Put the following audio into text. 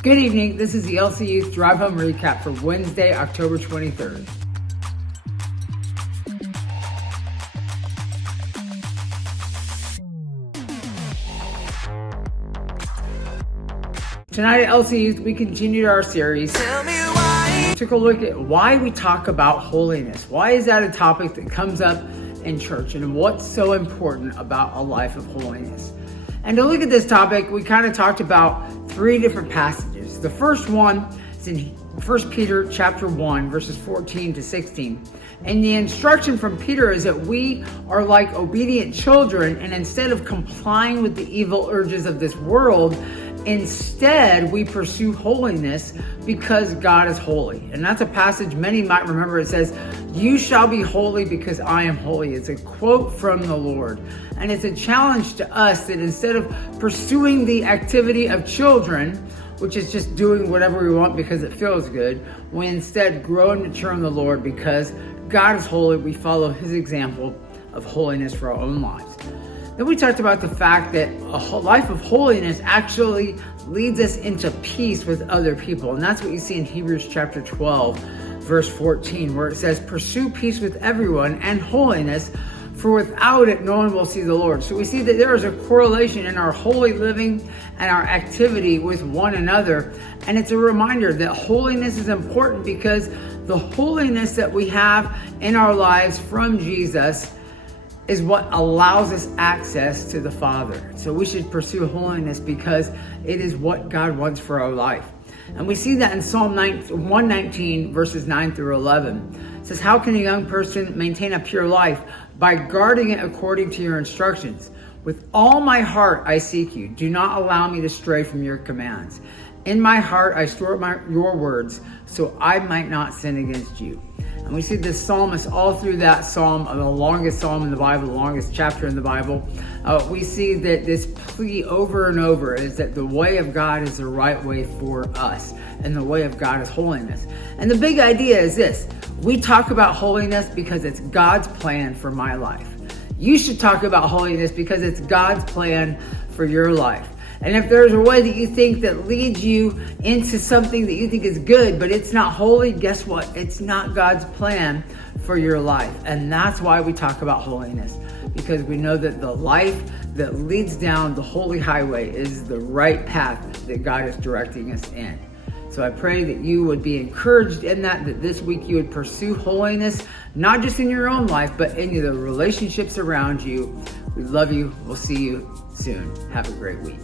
Good evening. This is the LC Youth Drive Home Recap for Wednesday, October 23rd. Tonight at LC Youth, we continued our series. We took a look at why we talk about holiness. Why is that a topic that comes up in church, and what's so important about a life of holiness? And to look at this topic, we kind of talked about three different passages. The first one is in 1 Peter chapter 1, verses 14 to 16. And the instruction from Peter is that we are like obedient children, and instead of complying with the evil urges of this world, instead we pursue holiness because God is holy. And that's a passage many might remember. It says, "You shall be holy because I am holy." It's a quote from the Lord. And it's a challenge to us that instead of pursuing the activity of children, which is just doing whatever we want because it feels good, we instead grow and mature in the Lord because God is holy. We follow his example of holiness for our own lives. Then we talked about the fact that a life of holiness actually leads us into peace with other people. And that's what you see in Hebrews chapter 12, verse 14, where it says, "Pursue peace with everyone and holiness, for without it, no one will see the Lord." So we see that there is a correlation in our holy living and our activity with one another. And it's a reminder that holiness is important because the holiness that we have in our lives from Jesus is what allows us access to the Father. So we should pursue holiness because it is what God wants for our life. And we see that in Psalm 119, verses 9 through 11. It says, "How can a young person maintain a pure life? By guarding it according to your instructions. With all my heart I seek you. Do not allow me to stray from your commands. In my heart I store your words, so I might not sin against you." And we see this psalmist all through that psalm, the longest psalm in the Bible, the longest chapter in the Bible. We see that this plea over and over is that the way of God is the right way for us, and the way of God is holiness. And the big idea is this: we talk about holiness because it's God's plan for my life. You should talk about holiness because it's God's plan for your life. And if there's a way that you think that leads you into something that you think is good, but it's not holy, guess what? It's not God's plan for your life. And that's why we talk about holiness, because we know that the life that leads down the holy highway is the right path that God is directing us in. So I pray that you would be encouraged in that this week you would pursue holiness, not just in your own life, but in the relationships around you. We love you. We'll see you soon. Have a great week.